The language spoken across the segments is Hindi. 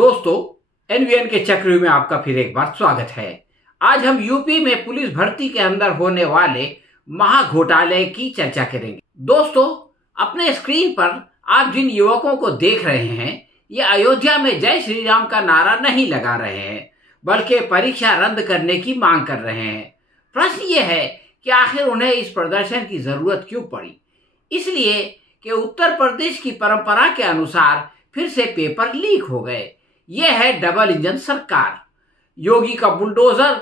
दोस्तों, एनवीएन के चक्रव्यूह में आपका फिर एक बार स्वागत है। आज हम यूपी में पुलिस भर्ती के अंदर होने वाले महाघोटाले की चर्चा करेंगे। दोस्तों, अपने स्क्रीन पर आप जिन युवकों को देख रहे हैं, ये अयोध्या में जय श्री राम का नारा नहीं लगा रहे हैं, बल्कि परीक्षा रद्द करने की मांग कर रहे हैं। प्रश्न ये है कि आखिर उन्हें इस प्रदर्शन की जरूरत क्यों पड़ी? इसलिए कि उत्तर प्रदेश की परंपरा के अनुसार फिर से पेपर लीक हो गए। यह है डबल इंजन सरकार। योगी का बुलडोजर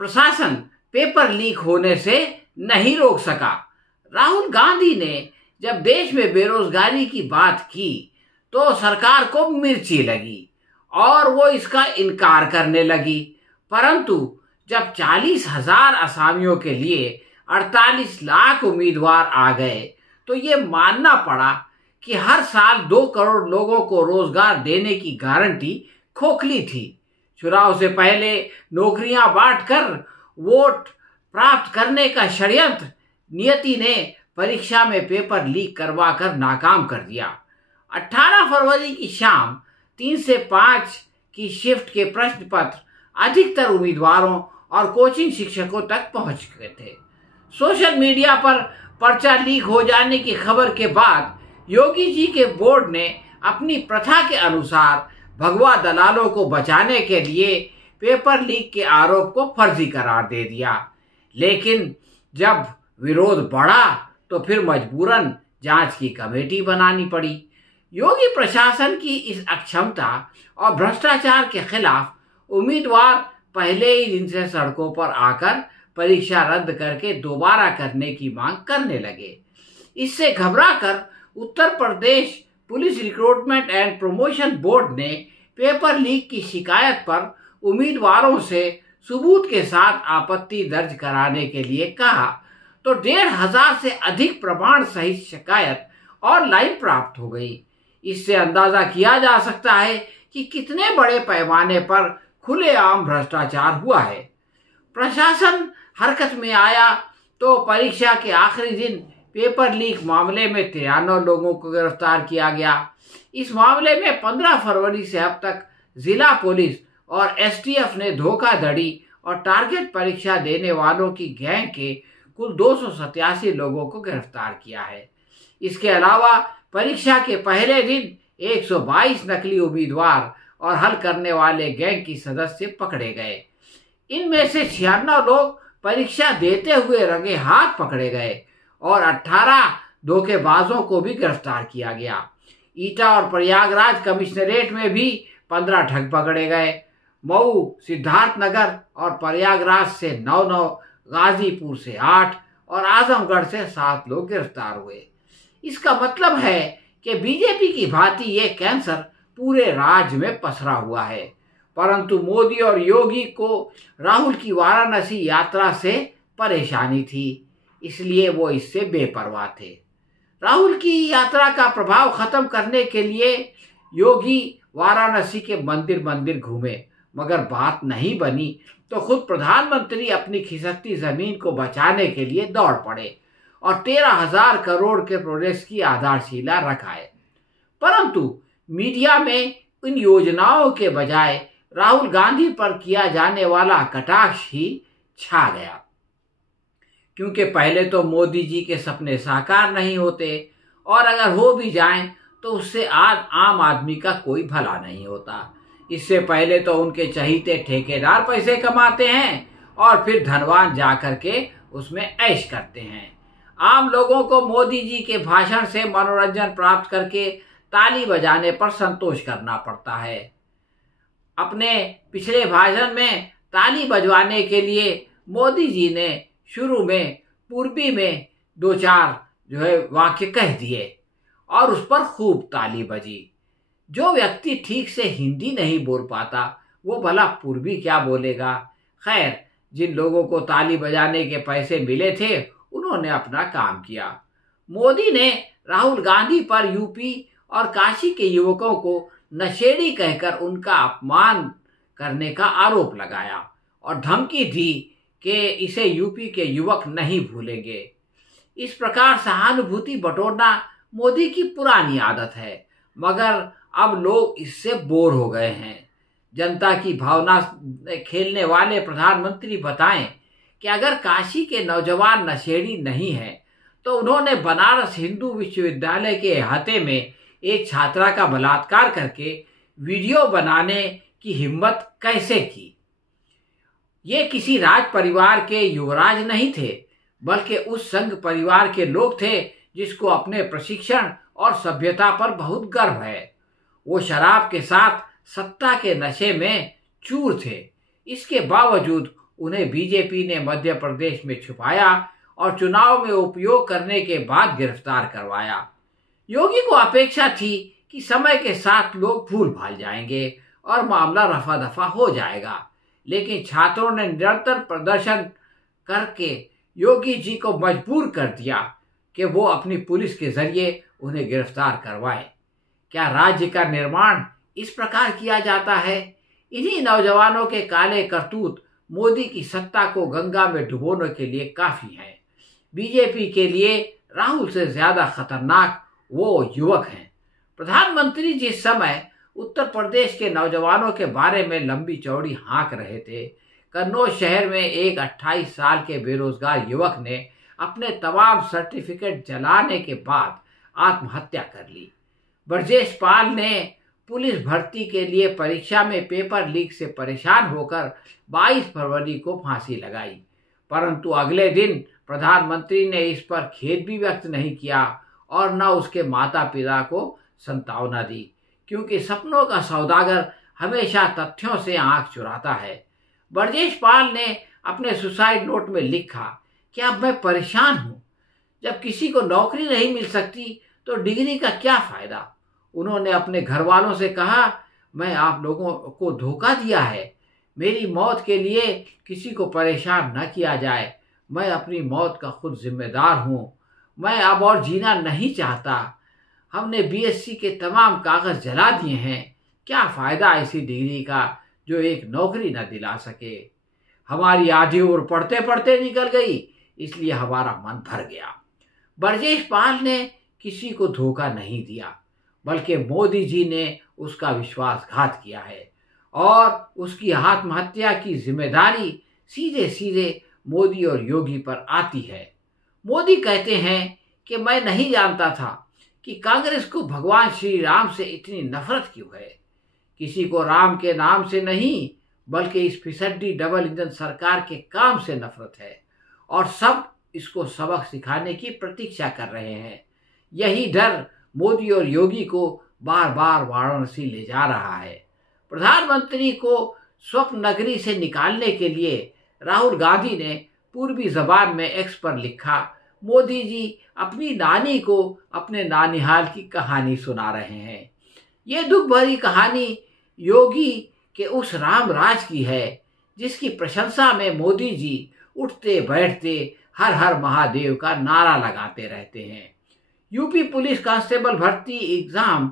प्रशासन पेपर लीक होने से नहीं रोक सका। राहुल गांधी ने जब देश में बेरोजगारी की बात की तो सरकार को मिर्ची लगी और वो इसका इनकार करने लगी। परंतु जब 40,000 असामियों के लिए 48 लाख उम्मीदवार आ गए तो ये मानना पड़ा कि हर साल 2 करोड़ लोगों को रोजगार देने की गारंटी खोखली थी। चुनाव से पहले नौकरियां बांटकर वोट प्राप्त करने का षड्यंत्र नियति ने परीक्षा में पेपर लीक करवा कर नाकाम कर दिया। 18 फरवरी की शाम 3 से 5 की शिफ्ट के प्रश्न पत्र अधिकतर उम्मीदवारों और कोचिंग शिक्षकों तक पहुंच गए थे। सोशल मीडिया पर पर्चा लीक हो जाने की खबर के बाद योगी जी के बोर्ड ने अपनी प्रथा के अनुसार भगवा दलालों को बचाने के लिए पेपर लीक के आरोप को फर्जी करार दे दिया। लेकिन जब विरोध बढ़ा तो फिर मजबूरन जांच की कमेटी बनानी पड़ी। योगी प्रशासन की इस अक्षमता और भ्रष्टाचार के खिलाफ उम्मीदवार पहले ही दिन से सड़कों पर आकर परीक्षा रद्द करके दोबारा करने की मांग करने लगे। इससे घबराकर Uttar Pradesh police recruitment and promotion board ने पेपर लीक की शिकायत पर उम्मीदवारों से सबूत के साथ आपत्ति दर्ज कराने के लिए कहा तो 1,500 से अधिक प्रमाण सहित शिकायत ऑनलाइन प्राप्त हो गई। इससे अंदाजा किया जा सकता है कि कितने बड़े पैमाने पर खुलेआम भ्रष्टाचार हुआ है। प्रशासन हरकत में आया तो परीक्षा के आखिरी दिन पेपर लीक मामले में 93 लोगों को गिरफ्तार किया गया। इस मामले में 15 फरवरी से अब तक जिला पुलिस और एसटीएफ ने धोखाधड़ी और टारगेट परीक्षा देने वालों की गैंग के कुल 287 लोगों को गिरफ्तार किया है। इसके अलावा परीक्षा के पहले दिन 122 नकली उम्मीदवार और हल करने वाले गैंग की सदस्य पकड़े गए। इनमें से 96 लोग परीक्षा देते हुए रंगे हाथ पकड़े गए और 18 धोखेबाजों को भी गिरफ्तार किया गया। ईटा और प्रयागराज कमिश्नरेट में भी 15 ठग पकड़े गए। मऊ, सिद्धार्थनगर और प्रयागराज से 9, गाजीपुर से 8 और आजमगढ़ से 7 लोग गिरफ्तार हुए। इसका मतलब है कि बीजेपी की भांति ये कैंसर पूरे राज्य में पसरा हुआ है। परंतु मोदी और योगी को राहुल की वाराणसी यात्रा से परेशानी थी, इसलिए वो इससे बेपरवाह थे। राहुल की यात्रा का प्रभाव खत्म करने के लिए योगी वाराणसी के मंदिर घूमे, मगर बात नहीं बनी तो खुद प्रधानमंत्री अपनी खिसकती जमीन को बचाने के लिए दौड़ पड़े और 13,000 करोड़ के प्रोजेक्ट की आधारशिला रखाए। परंतु मीडिया में इन योजनाओं के बजाय राहुल गांधी पर किया जाने वाला कटाक्ष ही छा गया, क्योंकि पहले तो मोदी जी के सपने साकार नहीं होते और अगर हो भी जाएं तो उससे आम आदमी का कोई भला नहीं होता। इससे पहले तो उनके चहीते ठेकेदार पैसे कमाते हैं और फिर धनवान जाकर के उसमें ऐश करते हैं। आम लोगों को मोदी जी के भाषण से मनोरंजन प्राप्त करके ताली बजाने पर संतोष करना पड़ता है। अपने पिछले भाषण में ताली बजवाने के लिए मोदी जी ने शुरू में पूर्वी में 2-4 वाक्य कह दिए और उस पर खूब ताली बजी। जो व्यक्ति ठीक से हिंदी नहीं बोल पाता वो भला पूर्वी क्या बोलेगा। खैर, जिन लोगों को ताली बजाने के पैसे मिले थे उन्होंने अपना काम किया। मोदी ने राहुल गांधी पर यूपी और काशी के युवकों को नशेड़ी कहकर उनका अपमान करने का आरोप लगाया और धमकी दी कि इसे यूपी के युवक नहीं भूलेंगे। इस प्रकार सहानुभूति बटोरना मोदी की पुरानी आदत है, मगर अब लोग इससे बोर हो गए हैं। जनता की भावना खेलने वाले प्रधानमंत्री बताएं कि अगर काशी के नौजवान नशेड़ी नहीं हैं तो उन्होंने बनारस हिंदू विश्वविद्यालय के अहाते में एक छात्रा का बलात्कार करके वीडियो बनाने की हिम्मत कैसे की। ये किसी राज परिवार के युवराज नहीं थे, बल्कि उस संघ परिवार के लोग थे जिसको अपने प्रशिक्षण और सभ्यता पर बहुत गर्व है। वो शराब के साथ सत्ता के नशे में चूर थे। इसके बावजूद उन्हें बीजेपी ने मध्य प्रदेश में छुपाया और चुनाव में उपयोग करने के बाद गिरफ्तार करवाया। योगी को अपेक्षा थी कि समय के साथ लोग भूल भाल जाएंगे और मामला रफा दफा हो जाएगा, लेकिन छात्रों ने निरंतर प्रदर्शन करके योगी जी को मजबूर कर दिया कि वो अपनी पुलिस के जरिए उन्हें गिरफ्तार करवाए। क्या राज्य का निर्माण इस प्रकार किया जाता है? इन्हीं नौजवानों के काले करतूत मोदी की सत्ता को गंगा में डुबोने के लिए काफी है। बीजेपी के लिए राहुल से ज्यादा खतरनाक वो युवक हैं। प्रधानमंत्री जिस समय उत्तर प्रदेश के नौजवानों के बारे में लंबी चौड़ी हाँक रहे थे, कन्नौज शहर में एक 28 साल के बेरोजगार युवक ने अपने तमाम सर्टिफिकेट जलाने के बाद आत्महत्या कर ली। ब्रजेश पाल ने पुलिस भर्ती के लिए परीक्षा में पेपर लीक से परेशान होकर 22 फरवरी को फांसी लगाई, परंतु अगले दिन प्रधानमंत्री ने इस पर खेद भी व्यक्त नहीं किया और न उसके माता पिता को संतावना दी, क्योंकि सपनों का सौदागर हमेशा तथ्यों से आंख चुराता है। ब्रजेश पाल ने अपने सुसाइड नोट में लिखा कि अब मैं परेशान हूँ। जब किसी को नौकरी नहीं मिल सकती तो डिग्री का क्या फायदा। उन्होंने अपने घर वालों से कहा, मैं आप लोगों को धोखा दिया है। मेरी मौत के लिए किसी को परेशान न किया जाए। मैं अपनी मौत का खुद जिम्मेदार हूँ। मैं अब और जीना नहीं चाहता। हमने बीएससी के तमाम कागज जला दिए हैं। क्या फायदा ऐसी डिग्री का जो एक नौकरी न दिला सके। हमारी आधी उम्र पढ़ते पढ़ते निकल गई, इसलिए हमारा मन भर गया। ब्रजेश पाल ने किसी को धोखा नहीं दिया, बल्कि मोदी जी ने उसका विश्वासघात किया है और उसकी आत्महत्या की जिम्मेदारी सीधे सीधे मोदी और योगी पर आती है। मोदी कहते हैं कि मैं नहीं जानता था कि कांग्रेस को भगवान श्री राम से इतनी नफरत क्यों है। किसी को राम के नाम से नहीं, बल्कि इस फिसड्डी डबल इंजन सरकार के काम से नफरत है और सब इसको सबक सिखाने की प्रतीक्षा कर रहे हैं। यही डर मोदी और योगी को बार बार वाराणसी ले जा रहा है। प्रधानमंत्री को स्वप्न नगरी से निकालने के लिए राहुल गांधी ने पूर्वी जबान में एक्स पर लिखा, मोदी जी अपनी नानी को अपने नानिहाल की कहानी सुना रहे हैं। ये दुख भरी कहानी योगी के उस राम राज की है जिसकी प्रशंसा में मोदी जी उठते बैठते हर हर महादेव का नारा लगाते रहते हैं। यूपी पुलिस कांस्टेबल भर्ती एग्जाम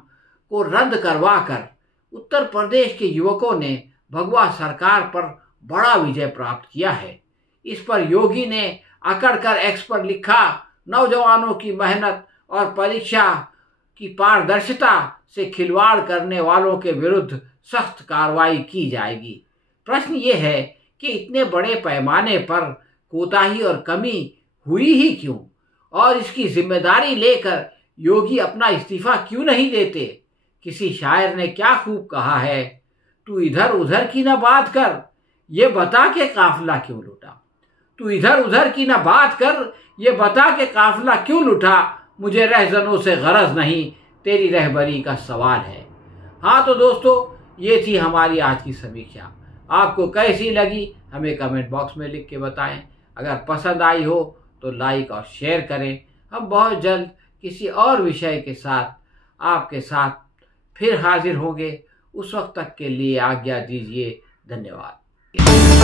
को रद्द करवाकर उत्तर प्रदेश के युवकों ने भगवा सरकार पर बड़ा विजय प्राप्त किया है। इस पर योगी ने अकड़कर एक्स पर लिखा, नौजवानों की मेहनत और परीक्षा की पारदर्शिता से खिलवाड़ करने वालों के विरुद्ध सख्त कार्रवाई की जाएगी। प्रश्न ये है कि इतने बड़े पैमाने पर कोताही और कमी हुई ही क्यों, और इसकी जिम्मेदारी लेकर योगी अपना इस्तीफा क्यों नहीं देते। किसी शायर ने क्या खूब कहा है, तू इधर उधर की ना बात कर, ये बता के काफिला क्यों लुटा। तू इधर उधर की ना बात कर, ये बता के काफिला क्यों लुटा। मुझे रहजनों से गरज नहीं, तेरी रहबरी का सवाल है। हाँ तो दोस्तों, ये थी हमारी आज की समीक्षा। आपको कैसी लगी हमें कमेंट बॉक्स में लिख के बताएं। अगर पसंद आई हो तो लाइक और शेयर करें। हम बहुत जल्द किसी और विषय के साथ आपके साथ फिर हाजिर होंगे। उस वक्त तक के लिए आज्ञा दीजिए। धन्यवाद।